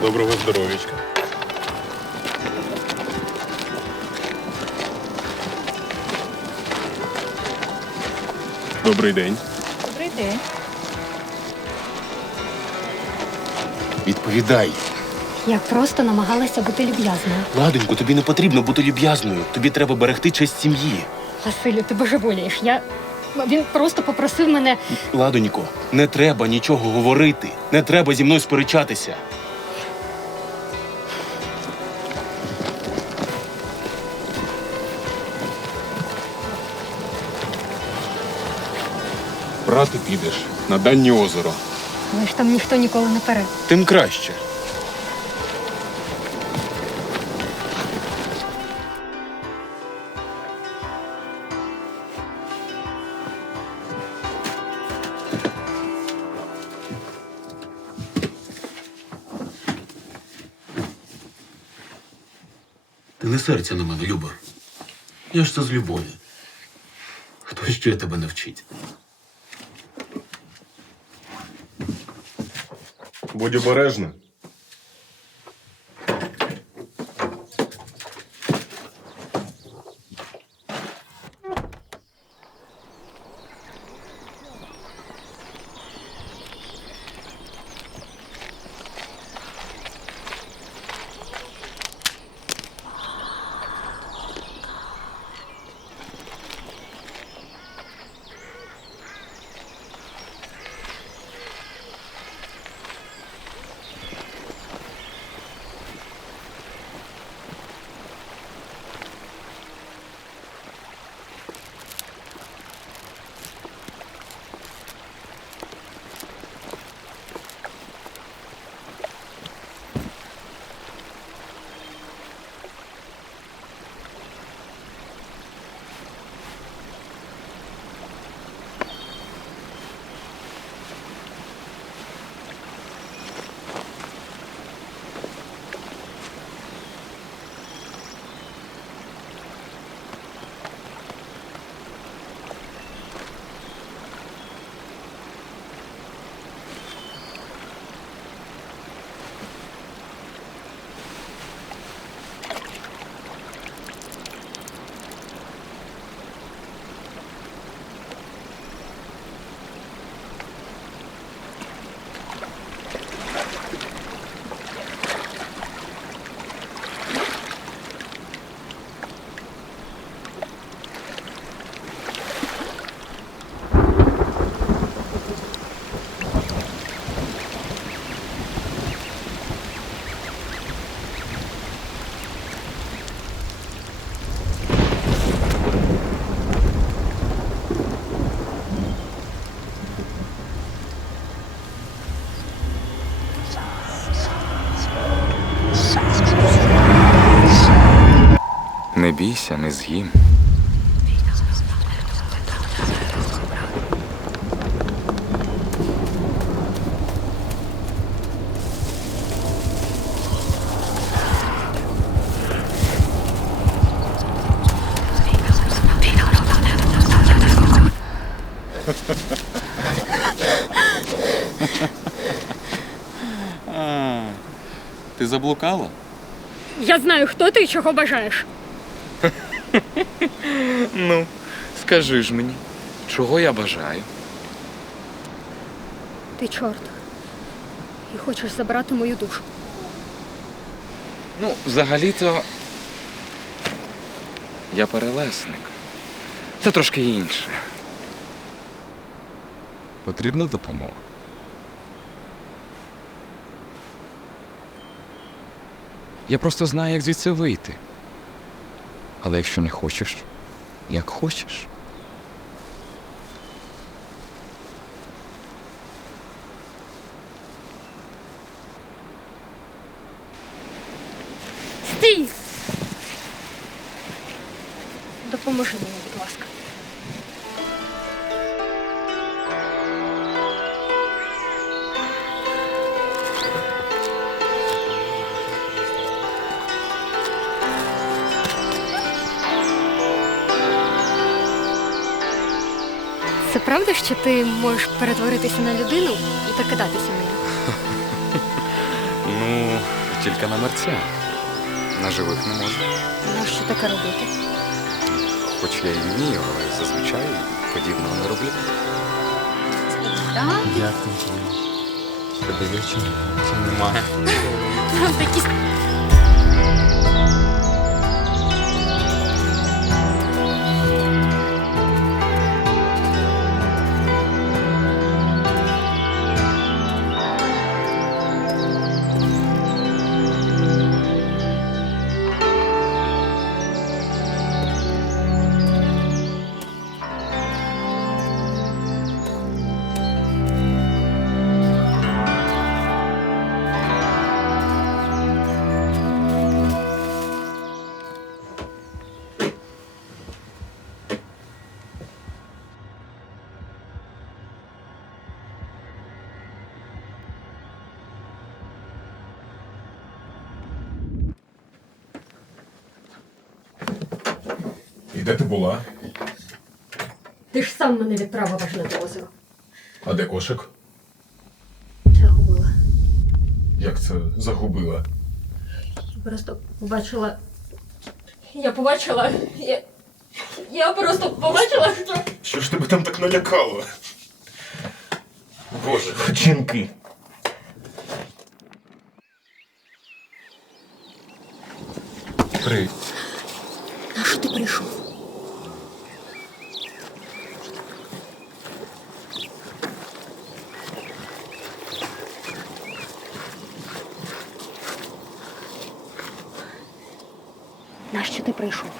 Доброго здоров'ячка. Добрий день. Добрий день. Відповідай. Я просто намагалася бути люб'язною. Ладонько, тобі не потрібно бути люб'язною. Тобі треба берегти честь сім'ї. Василю, ти божеволієш. Я. Він просто попросив мене. Ладонько, не треба нічого говорити. Не треба зі мною сперечатися. Брати підеш на дальнє озеро. Але ж там ніхто ніколи не пере. Тим краще. Ти не серця на мене, Люба. Я ж це з любові. Хто ще тебе навчить? Будь обережна. Не бійся, не з'їм. Ти заблукала? Я знаю, хто ти і чого бажаєш. Ну, скажи ж мені, чого я бажаю? Ти чорт. І хочеш забрати мою душу. Ну, взагалі-то. Я перелесник. Це трошки інше. Потрібна допомога. Я просто знаю, як звідси вийти. Але якщо не хочеш, як хочеш. Стій! Допоможи мені, правда, що ти можеш перетворитися на людину і прикидатися нею? Ну, тільки на мерця. На живих не можу. Нащо таке робити? Хоч я і вмію, але зазвичай подібного не роблю. Так, Дякую. Тебе є чи немає? такі де ти була? Ти ж сам мене відправив аж на те озеро. А де кошик? Загубила. Як це загубила? Я Просто побачила. Я побачила. Я, я просто побачила, що. Що ж тебе там так налякало? Боже, жінки. Привіт. На що ти прийшов? Нащо ти прийшов?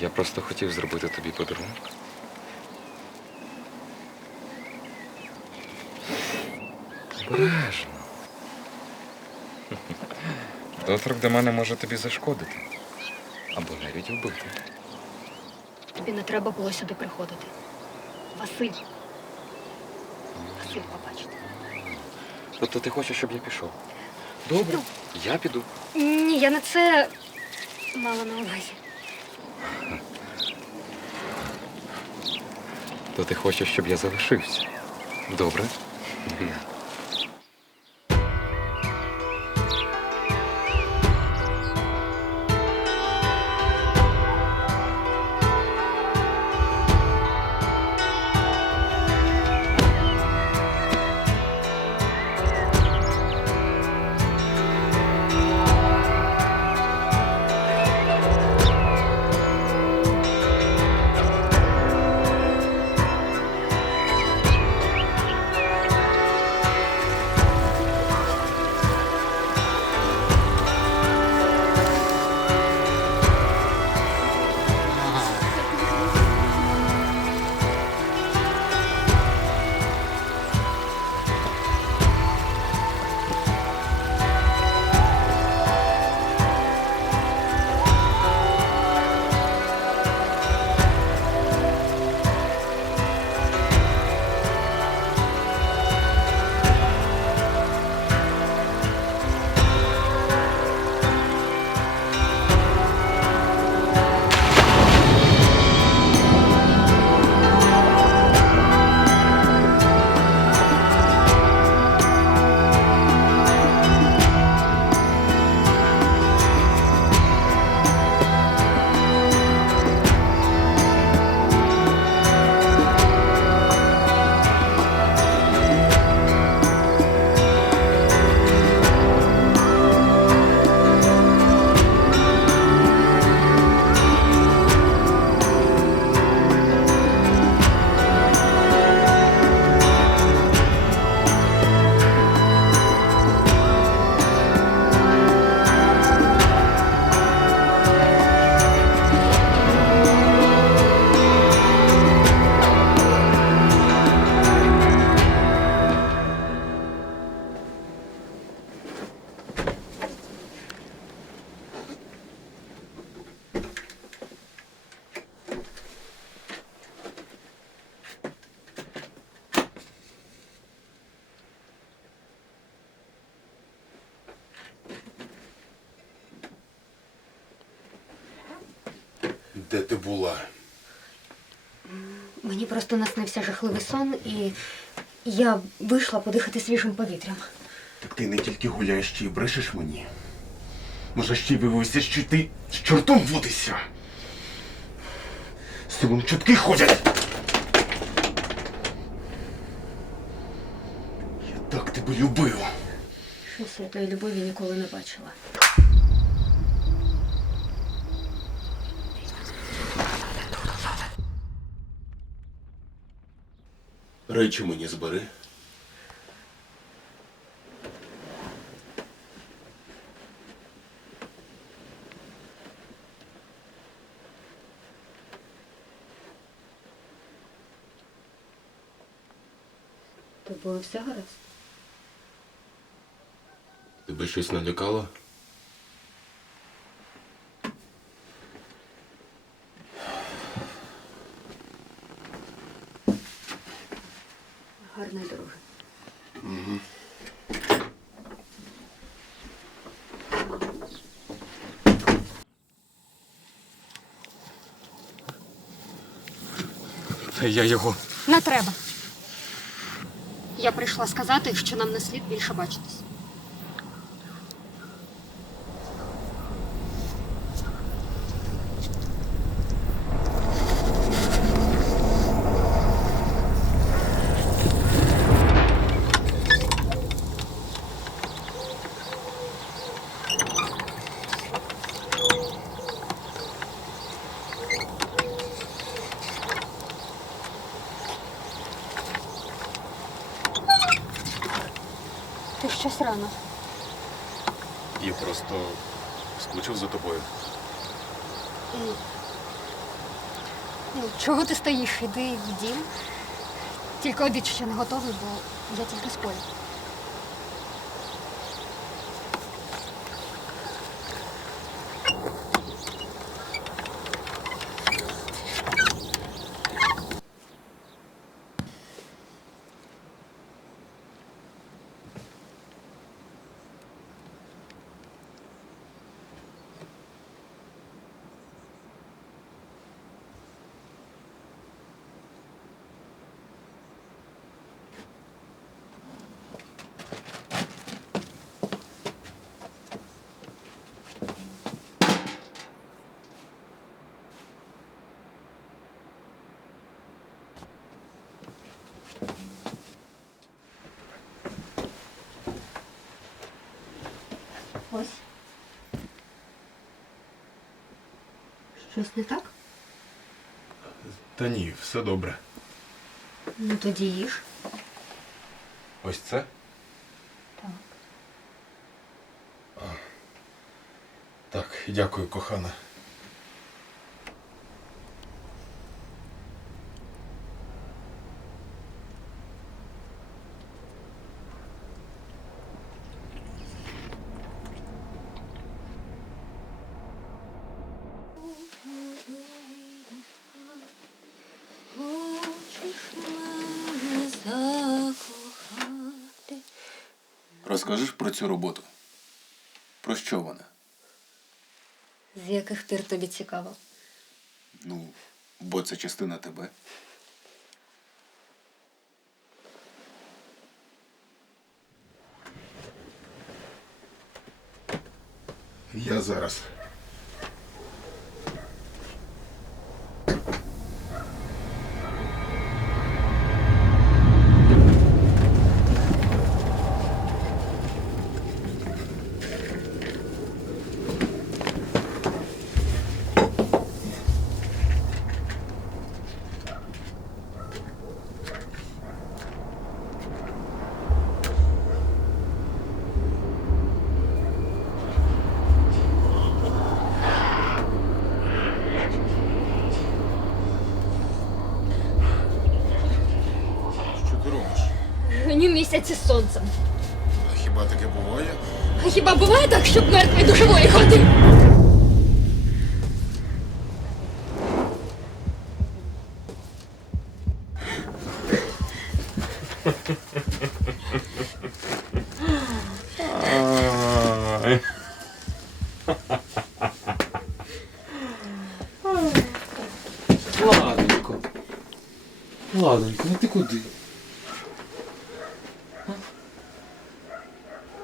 Я просто хотів зробити тобі подарунок. Обережно. Доторк до мене може тобі зашкодити. Або навіть вбити. Тобі не треба було сюди приходити. Василь. Василь побачити. Тобто ти хочеш, щоб я пішов? Добре, я піду. Ні, я на це мала на увазі. То ти хочеш, щоб я залишився. Добре. Я. просто наснився жахливий сон, і я вийшла подихати свіжим повітрям. Так ти не тільки гуляєш, ще й брешеш мені. Може, ще й виявився, що ти з чортом водишся. З селом чутки ходять. Я так тебе любив. Щось я тої любові ніколи не бачила. Речі мені збери. Тобою все гаразд? Тебе щось налякало? Та я його. Не треба. Я прийшла сказати, що нам не слід більше бачитись. Ти щось рано. Я просто скучив за тобою. Ну, чого ти стоїш? Іди в дім. Тільки обід ще не готовий, бо я тільки з поля. Ось. Щось не так? Та ні, все добре. Ну тоді їж. Ось це? Так. Так, дякую, кохана. Розкажеш про цю роботу? Про що вона? З яких пір тобі цікаво? Ну, бо це частина тебе. Я зараз. місяць із сонцем. А хіба таке буває? А хіба буває так, щоб мертвий до живої ходив? Ай. Ладненько. Ну ти куди?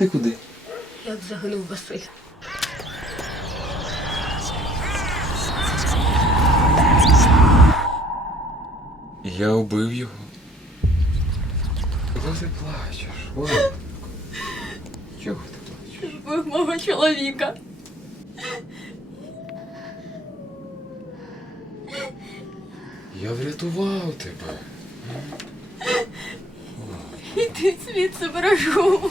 Як загинув Василь. Я убив його. Чого ти плачеш? Ладно. Чого ти плачеш? Вбив мого чоловіка. Я врятував тебе. Іди звідси бережу.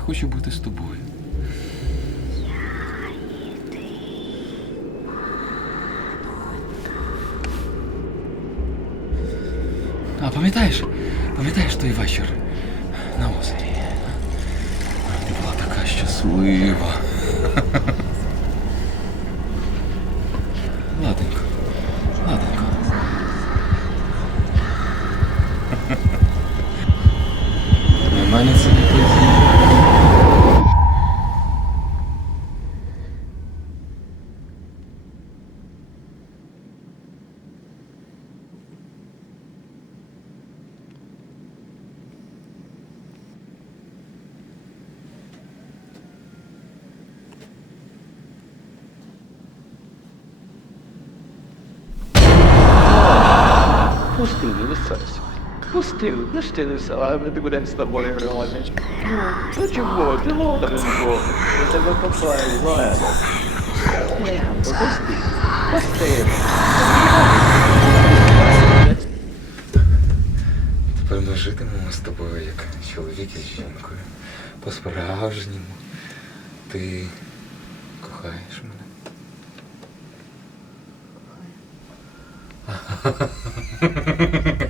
Я хочу бути з тобою. А пам'ятаєш? Пам'ятаєш той вечір на озері? Ти була така щаслива. Ладенько. Ладенько. На мене це не подіє. Пустили лисась. Пустили, лишилися, а ми будемо з тобою говорити. Ну, ну чого, ти лодом Бог. Я тебе копаю, ладно. Пусти. Пусти. Тепер ми житимемо з тобою як чоловік із жінкою. По-справжньому. Ти кохаєш мене? Чи